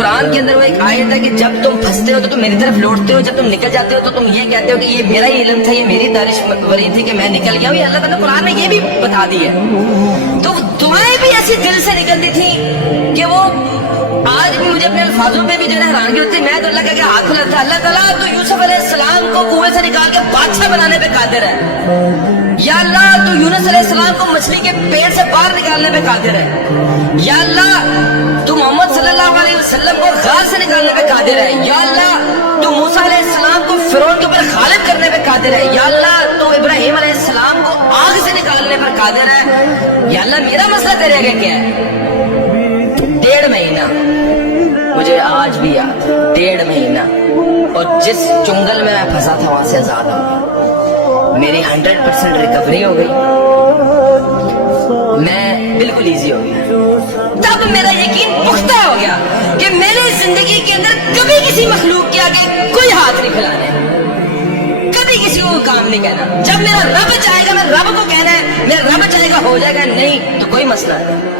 قرآن کے اندر وہ ایک آیت ہے کہ جب تم پھنستے ہو تو تم میری طرف لوٹتے ہو، جب تم نکل جاتے ہو تو تم یہ کہتے ہو کہ یہ میرا ہی علم تھا، یہ میری دانشوری تھی کہ میں نکل گیا ہوں. یہ اللہ تعالیٰ نے قرآن میں یہ بھی بتا دی ہے. تو دعائیں بھی ایسی دل سے نکلتی تھیں کہ وہ آج بھی مجھے اپنے الفاظوں پہ بھی جو ہے حیرانگی ہوتی ہے. میں تو اللہ کا ہاتھ کھلاتا تھا، اللہ تعالیٰ تو یوسف علیہ السلام کو کنویں سے نکال کے بادشاہ بنانے پہ قادر ہے. یا اللہ تو یونس علیہ السلام کو مچھلی کے پیٹ سے باہر نکالنے پہ قادر ہے. یا اللہ تو محمد صلی اللہ علیہ وسلم کو غار سے نکالنے پہ قادر ہے. یا اللہ تو موسیٰ علیہ السلام کو فرعون کے اوپر غالب کرنے پہ قادر ہے. یا اللہ تو ابراہیم علیہ السلام کو آگ سے نکالنے پر قادر ہے. یا اللہ میرا مسئلہ تیرے آگے کیا ہے؟ 1.5 مہینہ مجھے آج بھی یاد، 1.5 مہینہ، اور جس چنگل میں پھنسا تھا وہاں سے آزاد ہو گیا. میری 100% ریکوری ہو گئی، میں بالکل ایزی ہو گیا. تب میرا یقین پختہ ہو گیا کہ میری زندگی کے اندر کبھی کسی مخلوق کے آگے کوئی ہاتھ نہیں پھیلانے، کبھی کسی کو کام نہیں کہنا. جب میرا رب چاہے گا میں رب کو کہنا ہے، میرا رب چاہے گا ہو جائے گا، نہیں تو کوئی مسئلہ نہیں.